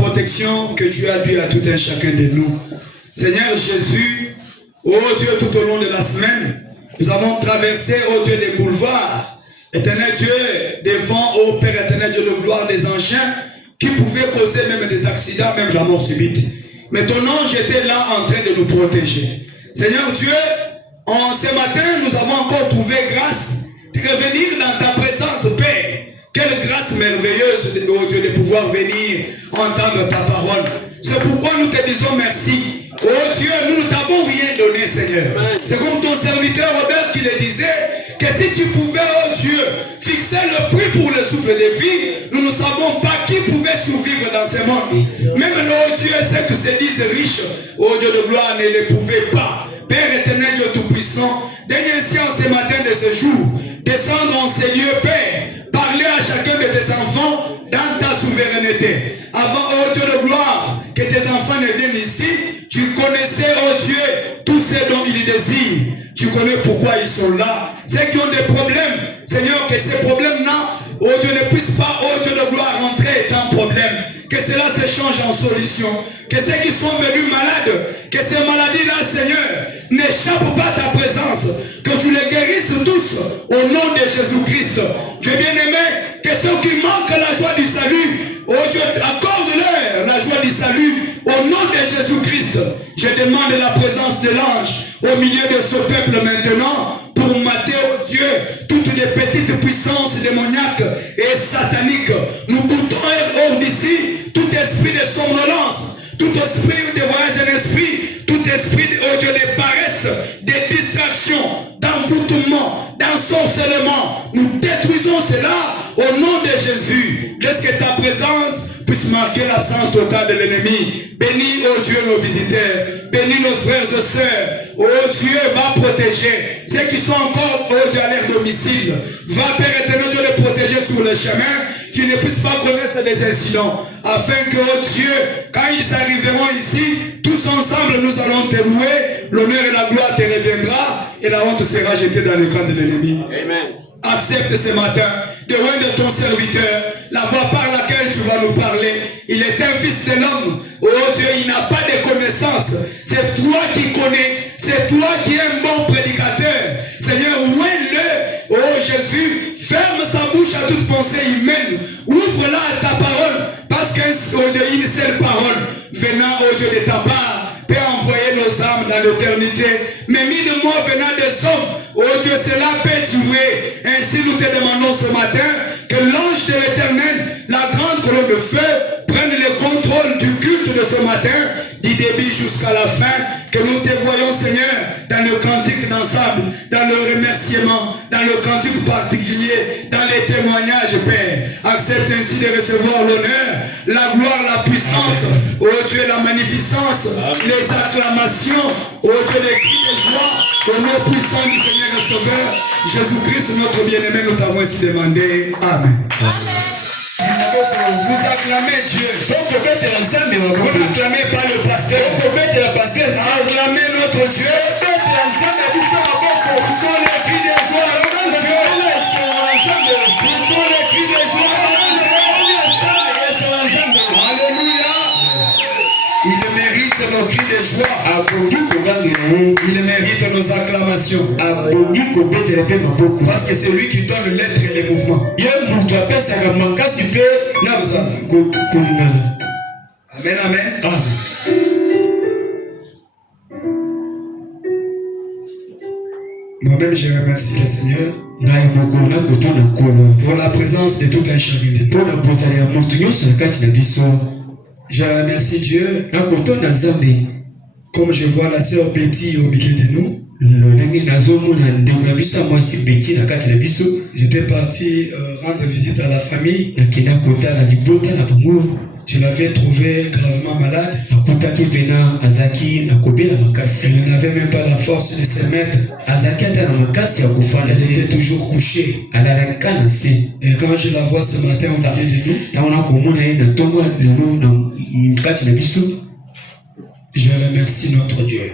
protection que tu as due à tout un chacun de nous. Seigneur Jésus, oh Dieu, tout au long de la semaine, nous avons traversé, oh Dieu, des boulevards. Éternel Dieu, devant, oh Père éternel Dieu de gloire, des engins qui pouvaient causer même des accidents, même la mort subite. Mais ton ange était là en train de nous protéger. Seigneur Dieu, ce matin, nous avons encore trouvé grâce de revenir dans ta présence, Père. Quelle grâce merveilleuse, oh Dieu, de pouvoir venir entendre ta parole. C'est pourquoi nous te disons merci. Oh Dieu, nous ne t'avons rien donné, Seigneur. C'est comme ton serviteur Robert qui le disait, que si tu pouvais, oh Dieu, fixer le prix pour le souffle de vie, nous ne savons pas qui pouvait survivre dans ce monde. Même oh Dieu, ceux qui se disent riches, oh Dieu de gloire, ne le pouvaient pas. Père éternel, Dieu tout-puissant, daigne ainsi en ce matin de ce jour, descendre en ces lieux, Père, parler à chacun de tes enfants dans ta souveraineté. Avant, oh Dieu de gloire, que tes enfants ne viennent ici, tu connaissais, oh Dieu, tout ce dont ils désirent. Tu connais pourquoi ils sont là. Ceux qui ont des problèmes, Seigneur, que ces problèmes-là, oh Dieu, ne puissent pas, oh Dieu de gloire, rentrer étant problème. Que cela se change en solution. Que ceux qui sont venus malades, que ces maladies-là, Seigneur, n'échappent pas à ta présence. Que tu les guérisses tous au nom de Jésus-Christ. Dieu bien-aimé, que ceux qui manquent la joie du salut, oh Dieu, accorde-leur la joie du salut au nom de Jésus-Christ. Je demande la présence de l'ange au milieu de ce peuple maintenant pour mater, oh Dieu, toutes les petites puissances démoniaques et sataniques. Nous boutons hors d'ici tout esprit de somnolence, tout esprit de voyage en esprit, tout esprit oh Dieu, de paresse, de distraction, d'envoûtement, d'ensorcellement. Nous détruisons cela au nom de Jésus. Laisse que ta présence puisse marquer l'absence totale de l'ennemi. Bénis, oh Dieu, nos visiteurs. Bénis nos frères et sœurs. Oh Dieu, va protéger ceux qui sont encore, oh Dieu, à leur domicile. Va, Père éternel, Dieu, les protéger sur le chemin, qu'ils ne puissent pas connaître des incidents. Afin que, oh Dieu, quand ils arriveront ici, tous ensemble, nous allons te louer. L'honneur et la gloire te reviendra et la honte sera jetée dans le camp de l'ennemi. Amen. Accepte ce matin, de loin de ton serviteur, la voix par laquelle tu vas nous parler. Il est un fils de l'homme. Oh Dieu, il n'a pas de connaissances. C'est toi qui connais. C'est toi qui es un bon prédicateur. Seigneur, ouvre-le. Oh Jésus, ferme sa bouche à toute pensée humaine. Ouvre-la à ta parole. Parce qu'une seule parole venant, oh Dieu, de ta part, peut envoyer nos âmes dans l'éternité. Mais mille mots venant des hommes, oh Dieu, cela peut tuer. Ainsi nous te demandons ce matin que l'ange de l'éternel, la grande colonne de feu, prenne le contrôle du culte de ce matin, du début jusqu'à la fin. Que nous te voyons, Seigneur, dans le cantique d'ensemble, dans le remerciement, dans le cantique particulier, dans les témoignages, Père. Accepte ainsi de recevoir l'honneur, la gloire, la puissance, oh Dieu, la magnificence, les acclamations, oh Dieu, les cris de joie, au nom puissant du Seigneur et Sauveur, Jésus-Christ, notre bien-aimé, nous t'avons ainsi demandé. Amen. Vous acclamez Dieu. Vous n'acclamez pas le pasteur. Acclamez notre Dieu. Nous sommes les cris de joie. Nous sommes les cris de joie. Alléluia. Il mérite nos cris de joie. Il mérite nos acclamations. Parce que c'est lui qui donne l'être et les mouvements. Amen, amen. Moi-même, je remercie le Seigneur pour la présence de tout un chacun. Je remercie Dieu. Comme je vois la sœur Betty au milieu de nous. J'étais parti rendre visite à la famille. Je l'avais trouvé gravement malade. Elle n'avait même pas la force de se mettre. Elle était toujours couchée. Et quand je la vois ce matin au milieu de nous, je remercie notre Dieu.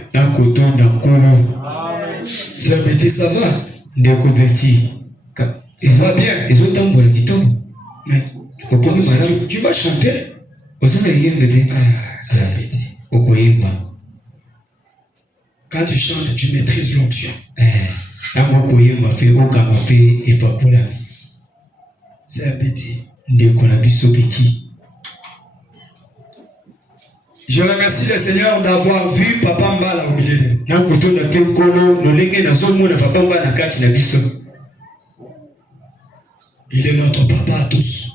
Sœur Betty, ça va? Ça va bien. Mais tu vas chanter? C'est la bêtise. Quand tu chantes, tu maîtrises l'onction. C'est la bêtise. Je remercie le Seigneur d'avoir vu Papa Mbala au milieu de nous. Il est notre papa à tous.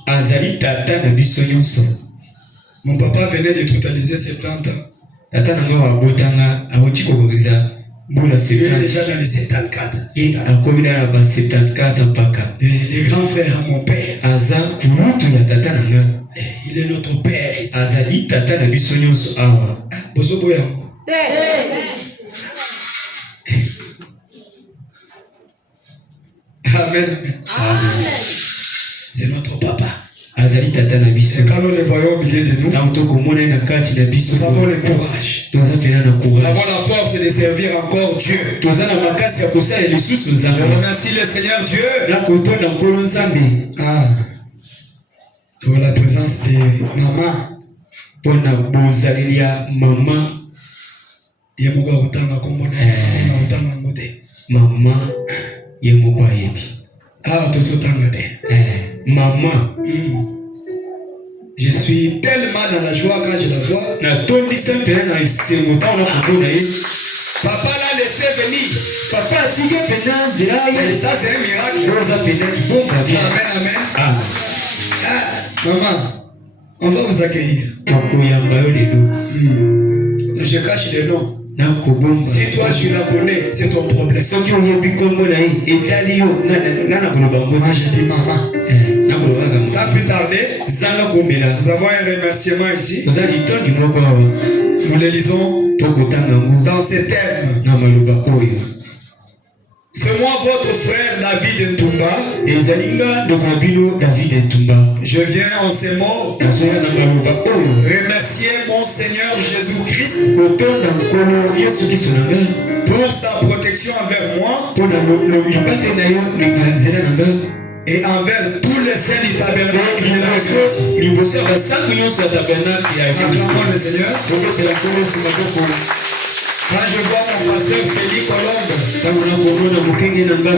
Mon papa venait de totaliser 70 ans. Il est déjà dans les 74. Et les grands frères à mon père. Il est notre père ici. Amen, amen. C'est notre papa. Et quand nous le voyons au milieu de nous, nous avons le courage. Nous avons la force de servir encore Dieu. Je remercie le Seigneur Dieu pour la présence de maman. Je suis tellement dans la joie quand je la vois. Papa l'a laissé venir. Et ça c'est un miracle. Amen, amen. Maman, on va vous accueillir. Je cache le nom. Si toi tu la connais, c'est ton problème. Moi je dis maman. Sans plus tarder, nous avons un remerciement ici. Nous le lisons dans ces termes. C'est moi votre frère David Ntumba. Je viens en ces mots remercier mon Seigneur Jésus-Christ pour sa protection envers moi et envers tous les saints du tabernacle de la Acclamons le Seigneur. Quand je vois mon pasteur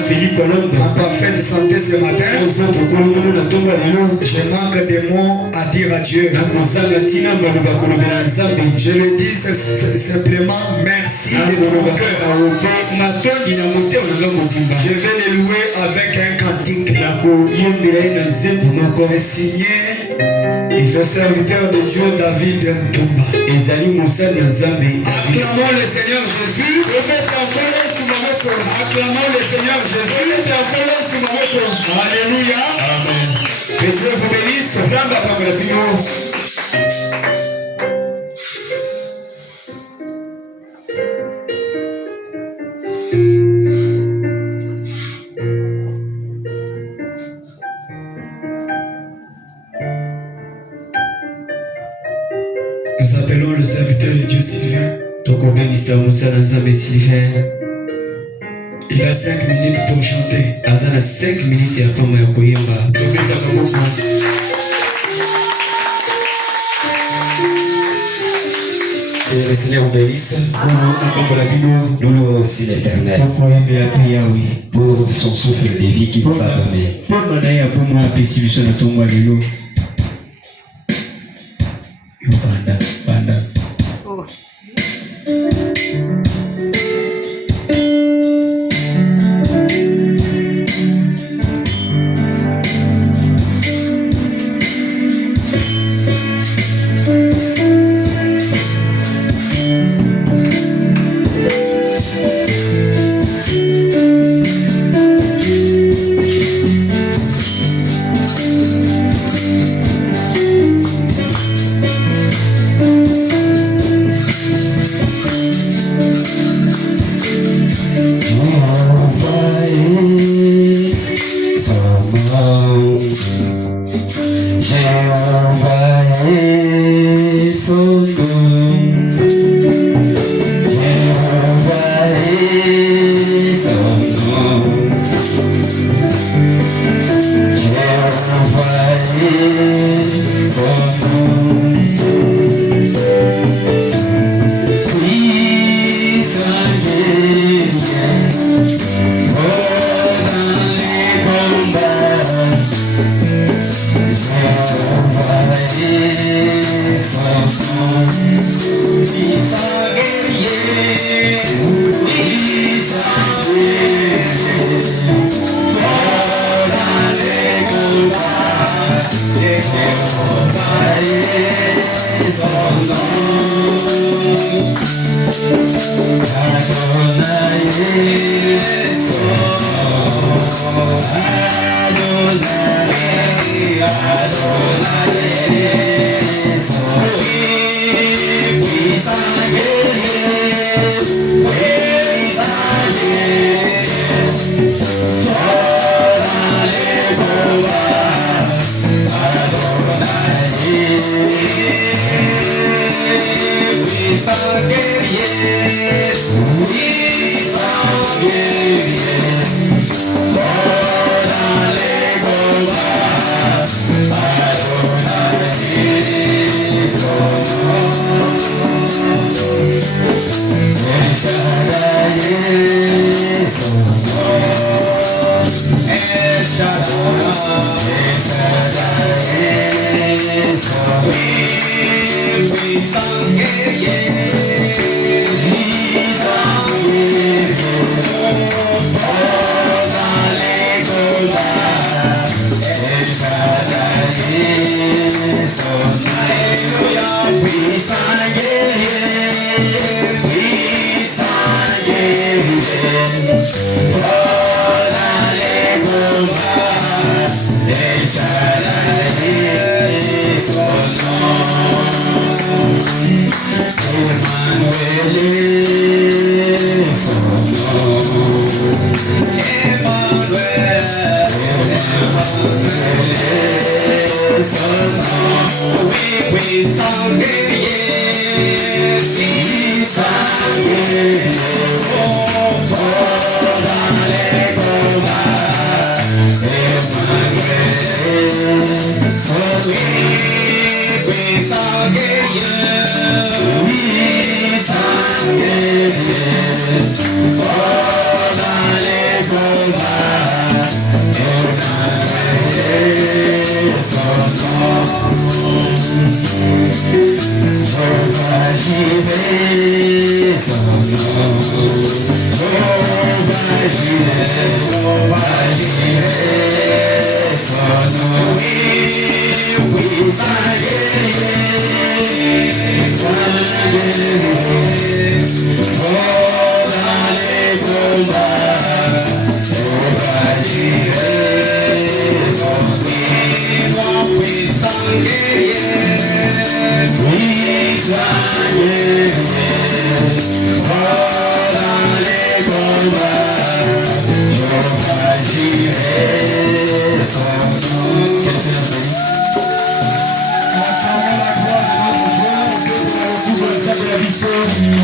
Félix Colombe en parfaite santé ce matin, je manque des mots à dire à Dieu. Je le dis simplement merci de tout mon cœur. Je vais le louer avec un cantique. Et signé le serviteur de Dieu David Ntumba. Acclamons le Seigneur Jésus. Acclamons le Seigneur Jésus. Alléluia. Amen. Que Dieu vous bénisse. Nous appelons le serviteur de Dieu Sylvain. Il a 5 minutes pour chanter. Que le Seigneur vous bénisse. Nous louons aussi l'Éternel pour son souffle de vie qui nous a donné.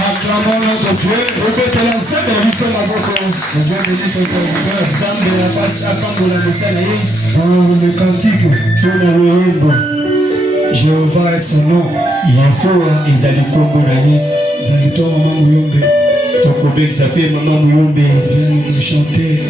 Acclamons notre Dieu. Le Dieu bénit son serviteur. Pour le cantique. Jéhovah est son nom. Zalito Maman Muyombe. Viens nous chanter.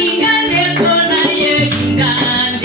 Ingane kona ye ingane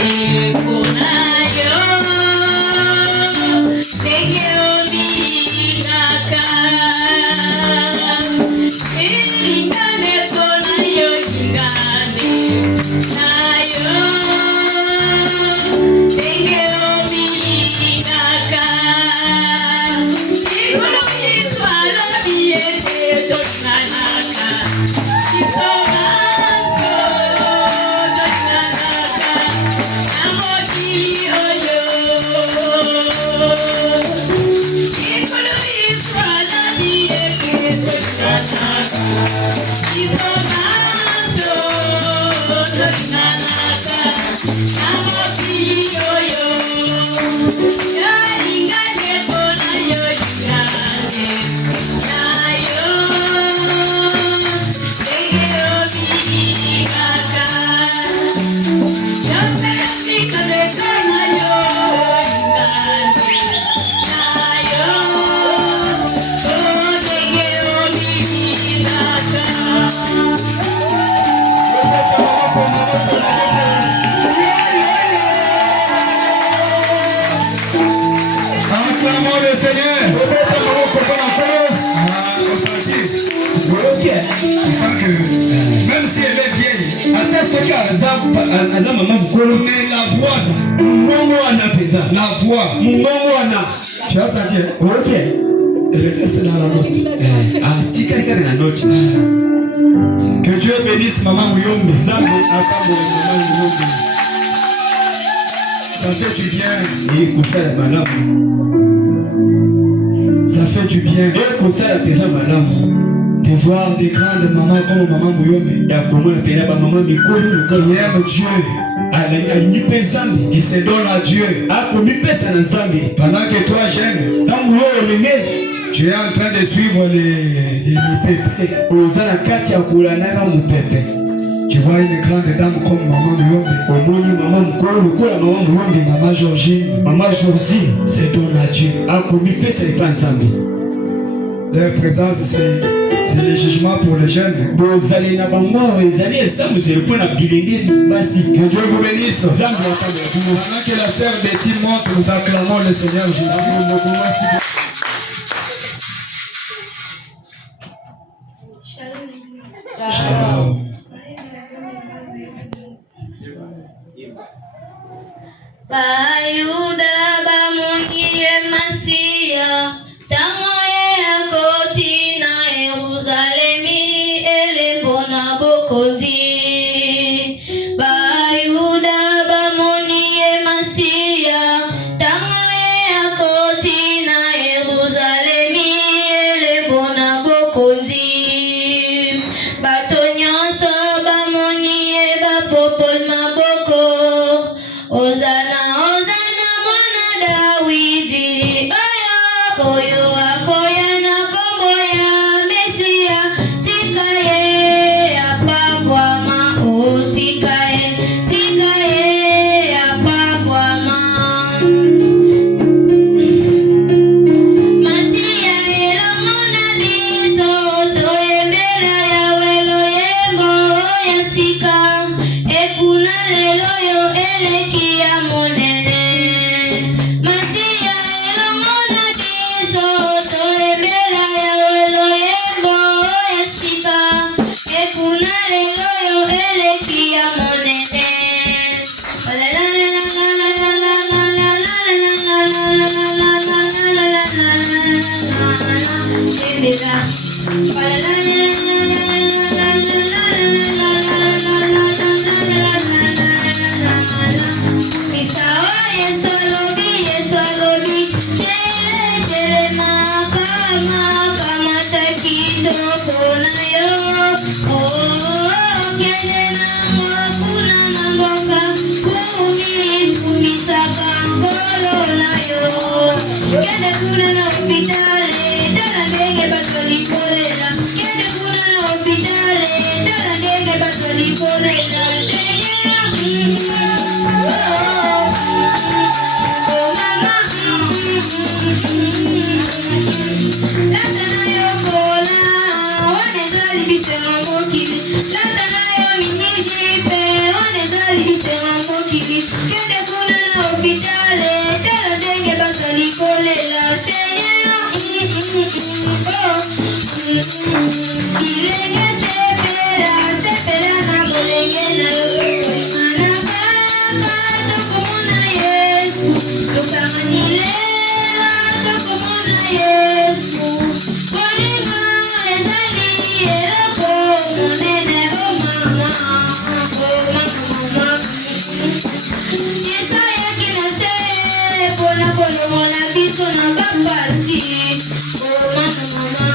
Même si elle est vieille, mais la voix, tu as senti, elle reste dans la note. Que Dieu bénisse maman Mouyombe. Ça fait du bien. Ça fait du bien de voir des grandes mamans comme maman Mouyombe qui aiment Dieu, qui se donne à Dieu. Pendant que toi jeune, tu es en train de suivre les pépés. Tu vois une grande dame comme maman Mouyombe, maman Georgine, se donne à Dieu. Leur présence, c'est le jugement pour les jeunes. Que Dieu vous bénisse. Pendant que la sœur Betty monte, nous acclamons le Seigneur Jésus. Shalom. Bayuda bamungie masia tangoye akoti na Yerusalemi elembona bokondi. Bayuda bamungie masia tangoye akoti na Yerusalemi elembona bokondi. Batonyonso bamungie bapopol maboko. Ozana, Ozana, mwana Dawidi. Oyo, oyo, akoya na kombo ya Mesia. Tikaye, apambwama. Oh, tikaye, apambwama. Masia elongo na biso. Toyembela ya welo yembo ya sika. Ekuna lelo yo eleki ya monene. Masia elongo na biso. Toyembela ya welo yembo ya sika. Ekuna lelo yo eleki ya monene. Mama,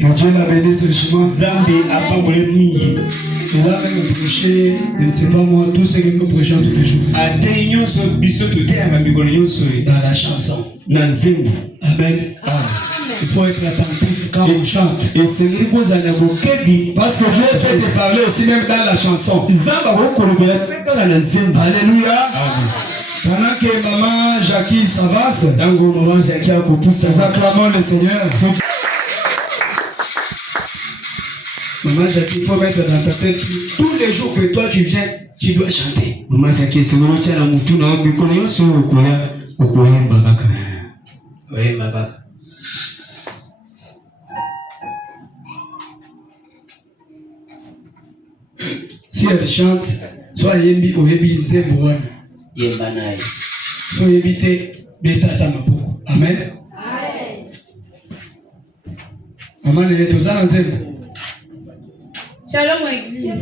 Que Dieu la bénisse richement. Et là, avec le toucher, je ne sais pas moi, tout ce que nous prêchons tous les jours. Dans la chanson. Amen. Il faut être attentif quand on chante. Parce que Dieu peut te parler aussi même dans la chanson. Alléluia. Pendant que maman Jackie s'avance, nous acclamons le Seigneur. Maman Jackie, il faut mettre dans ta tête tous les jours que toi tu viens, tu dois chanter. Maman Jackie, c'est le tien à Moutou, oui, maman. Si elle chante, soit Yembi ou Yebi Nzembouane. Yembanaï. Soit Yebite Betata Mapoko. Amen. Maman, elle est aux Anzem. Shalom Église.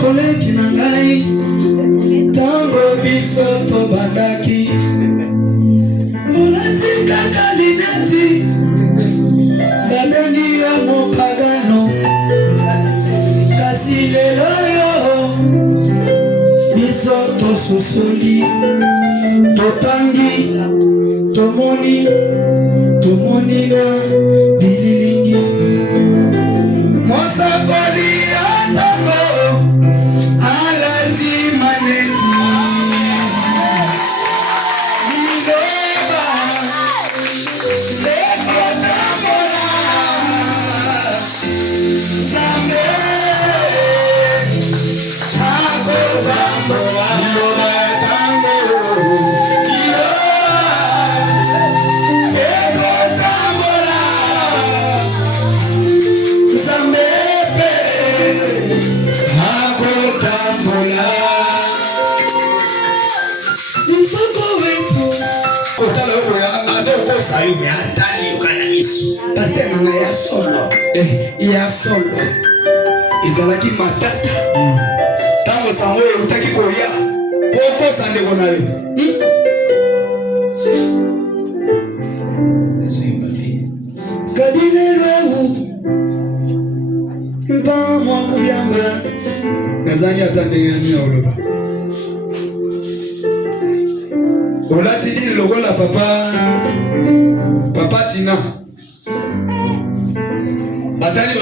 koleki na ngai tango biso tobandaki olati kaka lineti babengi yo mopagano kasi lelo yo biso tosusoli totangi tomoni na bililingi mosakoli atango alati maneti iloba ekotambola zambe yo me atali okana pasteur nanga ya solo ya solo ezalaki matata tango sango utaki koya poko sande kona yo kadile lwewu mpa mwa kubyamba nazani atandengani ya oloba olati dili lokola papa Tina Atali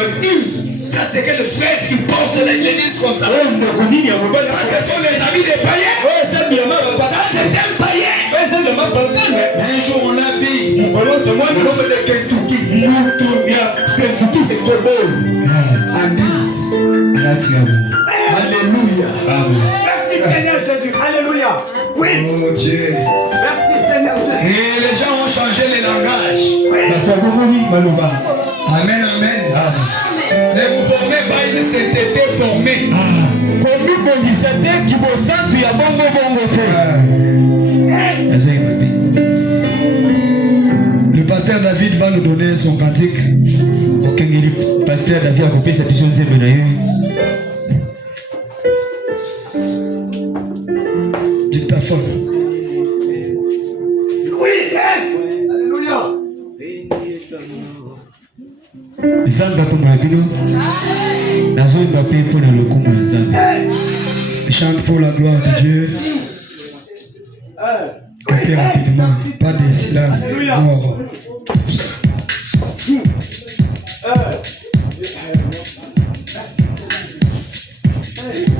ça c'est que le frère qui porte l'église comme ça. Ça ce sont les amis des païens. Ça c'est un païen. Un jour on a vu l'homme de Kentucky. C'est Kobo. Andis. Alléluia. Merci Seigneur Jésus. Alléluia. Oui. Oh Dieu. Merci Seigneur Jésus. Et les gens ont changé les langages. Amen, amen. Ne vous formez pas une sainteté formée. Le pasteur David va nous donner son cantique. Pasteur David a coupé sa puissance de dictaphone. Oui, alléluia. Zamba pour la bino. La zone va payer pour le coup de Zamba. Chante pour la gloire de Dieu. Et puis rapidement, pas de silence. Mort.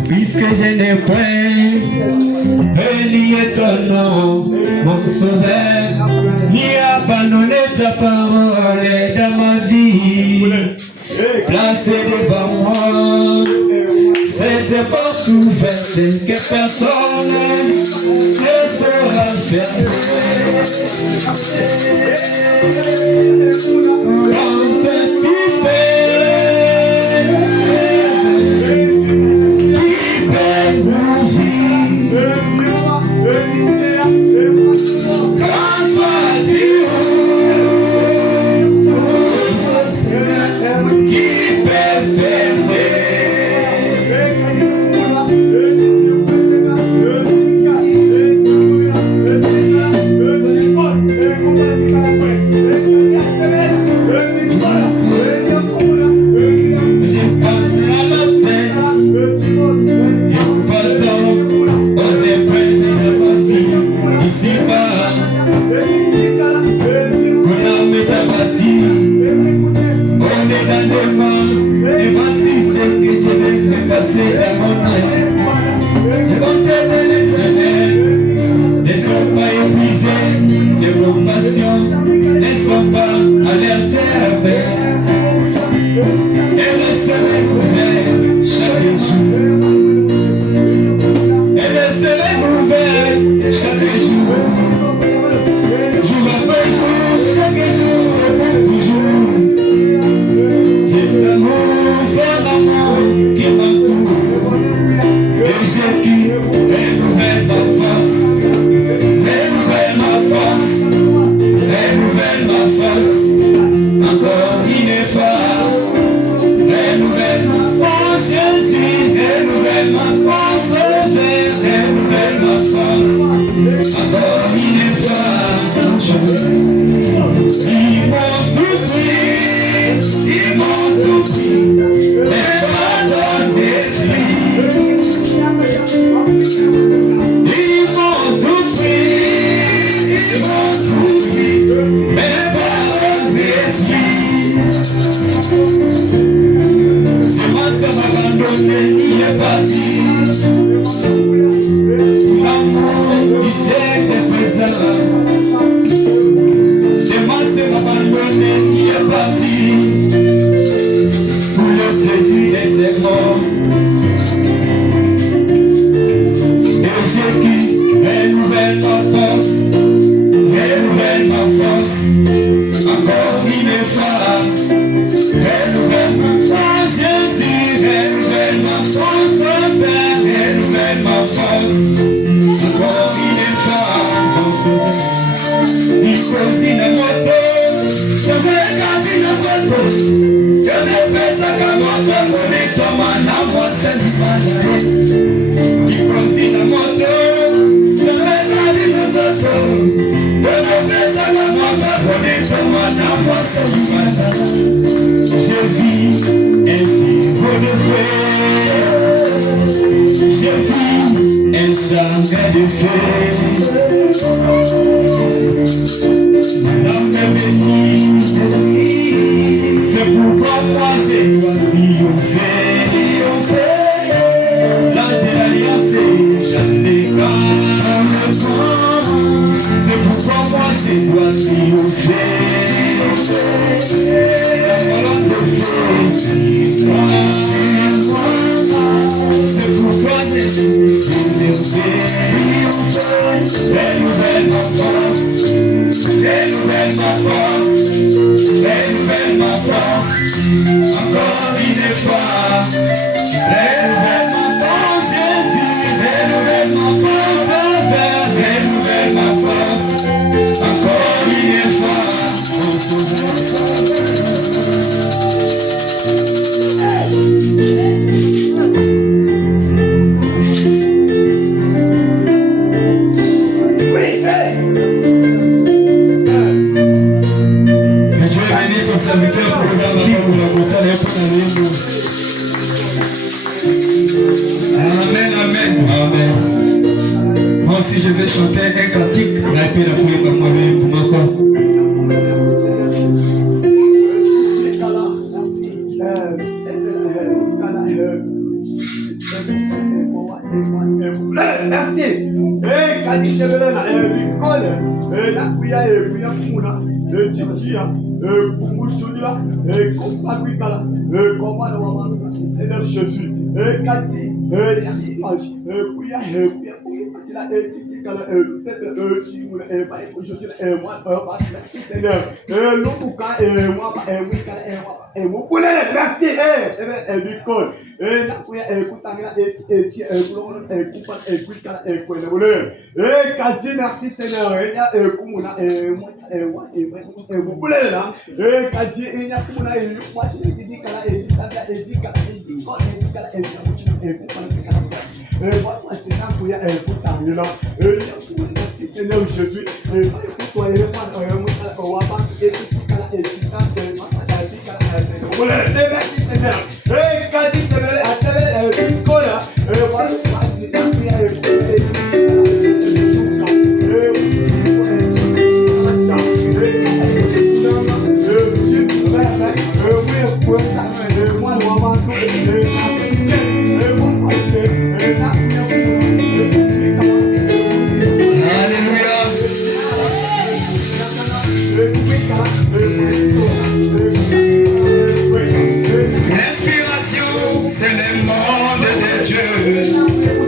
Puisque je n'ai point renié ton nom, mon sauveur, ni abandonné ta parole dans ma vie, placé devant moi, cette porte ouverte que personne ne saura fermer. Quand tu fais Je vis un chiffre de feu. Je vis un champ de feu. Madame est bénie. C'est pourquoi moi je dois triompher. L'âge de l'alliance est dans les camps. C'est pourquoi moi je dois triompher. La parole de Dieu est c'est pourquoi je suis élevé. Renouvelle ma force. Renouvelle ma force. Renouvelle ma force. Encore une fois. Renouvelle ma force, Jésus. Renouvelle ma force. Renouvelle ma force. Encore une fois. Serviteur prophétique. Amen, amen. Amen. Moi aussi je vais chanter un cantique. Seigneur Jésus, merci Seigneur. Merci Seigneur. Seigneur Jésus, L'inspiration, c'est le monde de Dieu.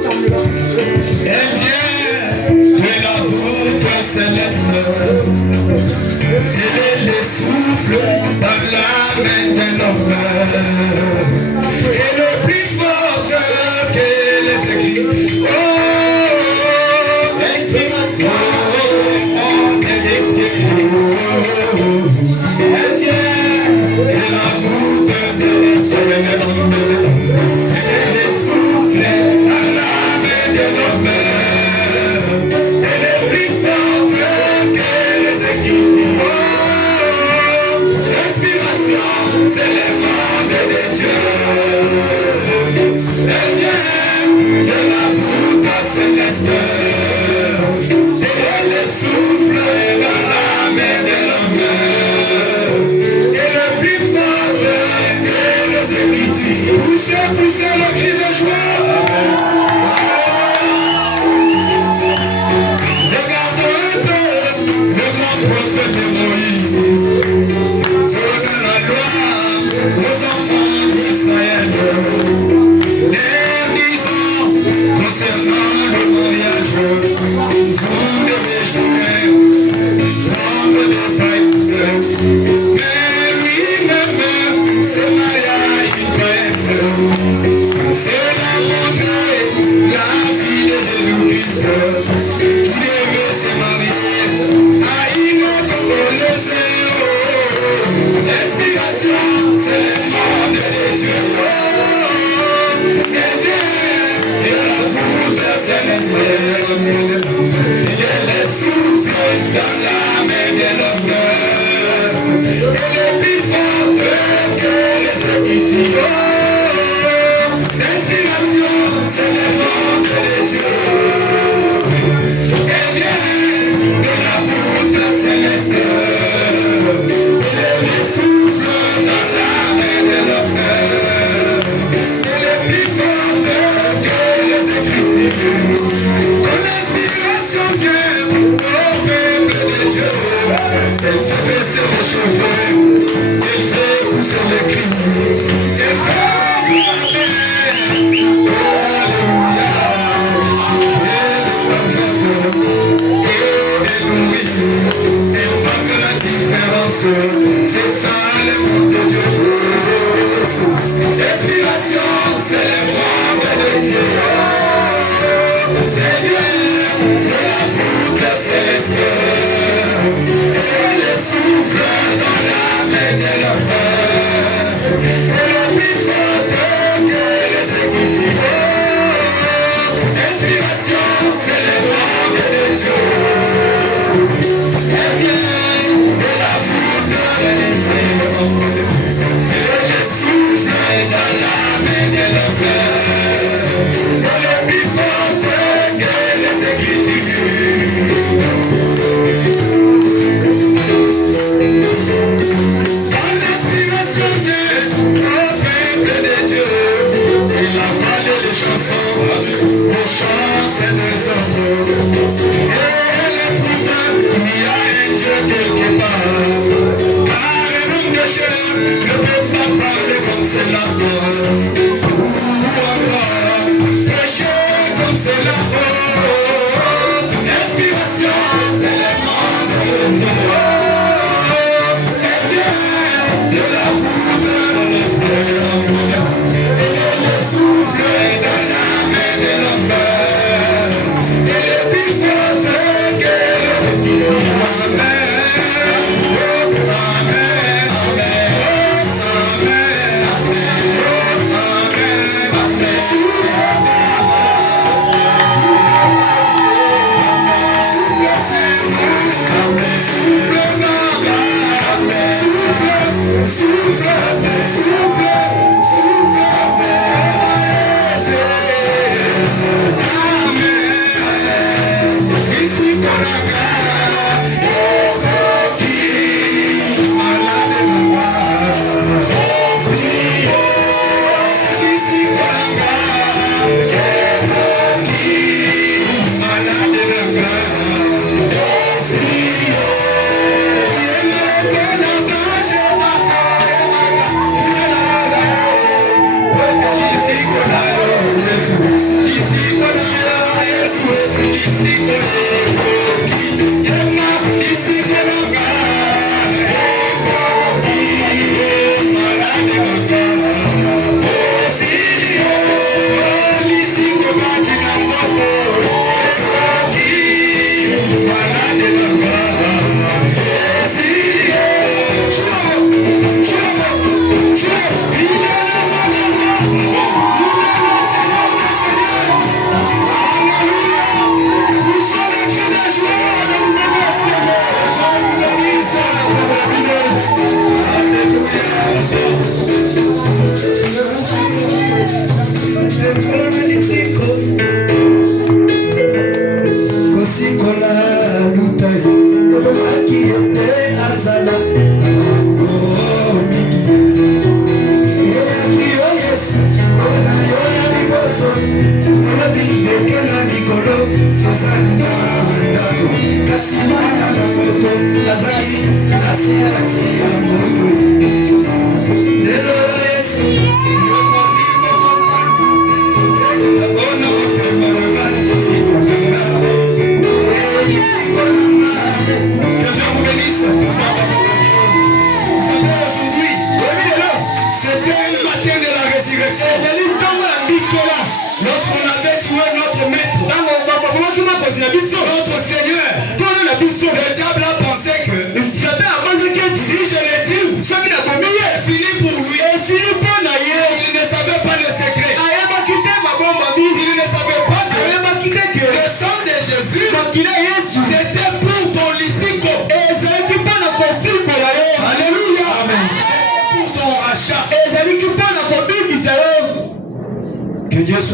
Lorsqu'on avait tué notre maître,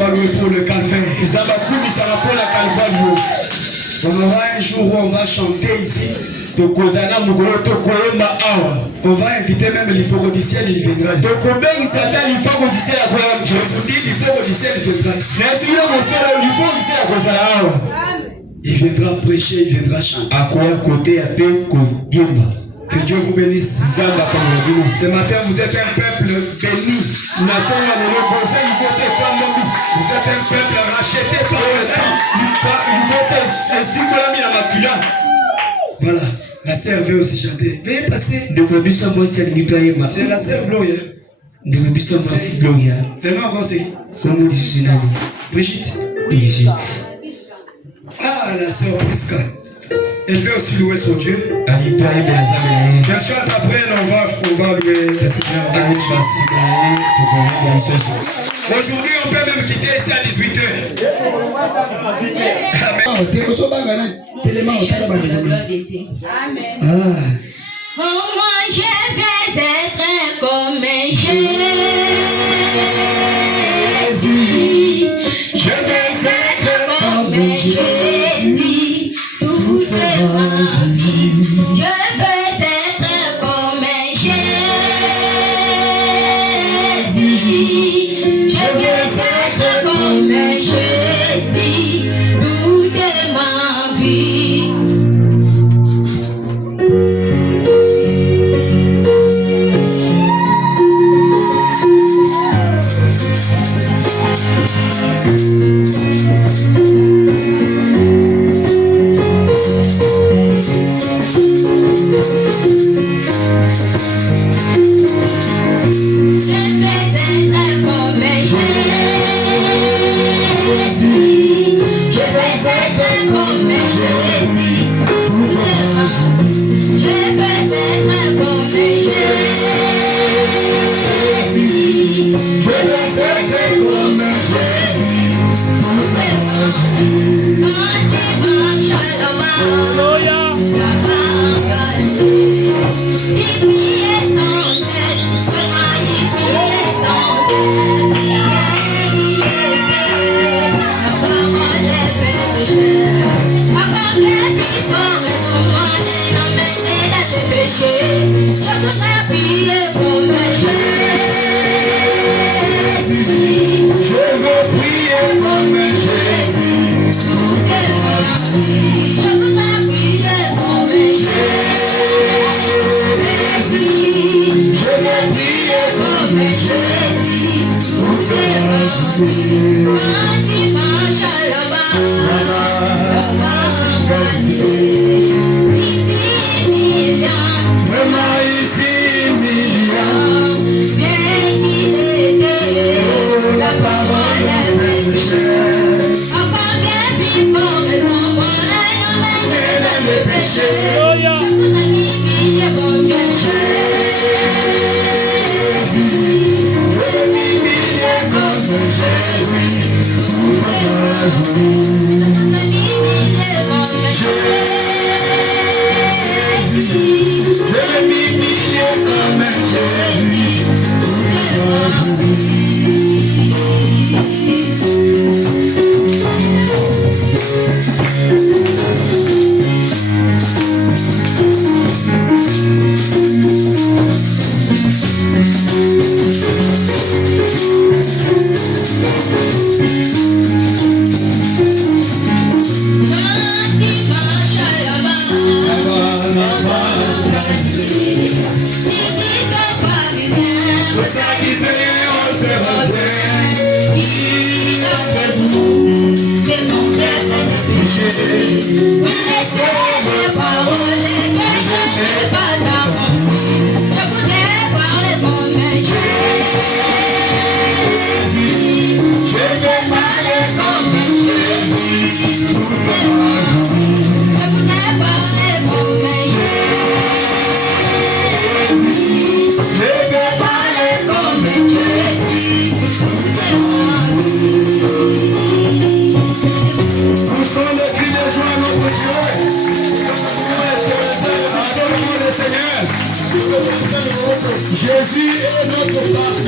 va louer pour le calvaire. On aura un jour où on va chanter ici. On va inviter même l'Iforodiciel, il viendra ici. Je vous dis, l'Iforodiciel, il viendra ici. Il viendra prêcher, il viendra chanter. Que Dieu vous bénisse. Ce matin, vous êtes un peuple béni. Vous êtes un peuple racheté par le sang. Voilà, la sœur veut aussi chanter. Veuillez passer. C'est la sœur Gloria. Le nom encore c'est Brigitte. Ah, la sœur Prisca. Elle veut aussi louer son Dieu. Elle chante après, on va louer le Seigneur. Aujourd'hui, on peut même quitter ici à 18h. Amen. Pour moi, je vais être comme Jésus. Je vais être comme Jésus. Toute ma vie. Je veux être comme Jésus. Je veux être comme Jésus. Toute ma vie. Jésus est notre Père.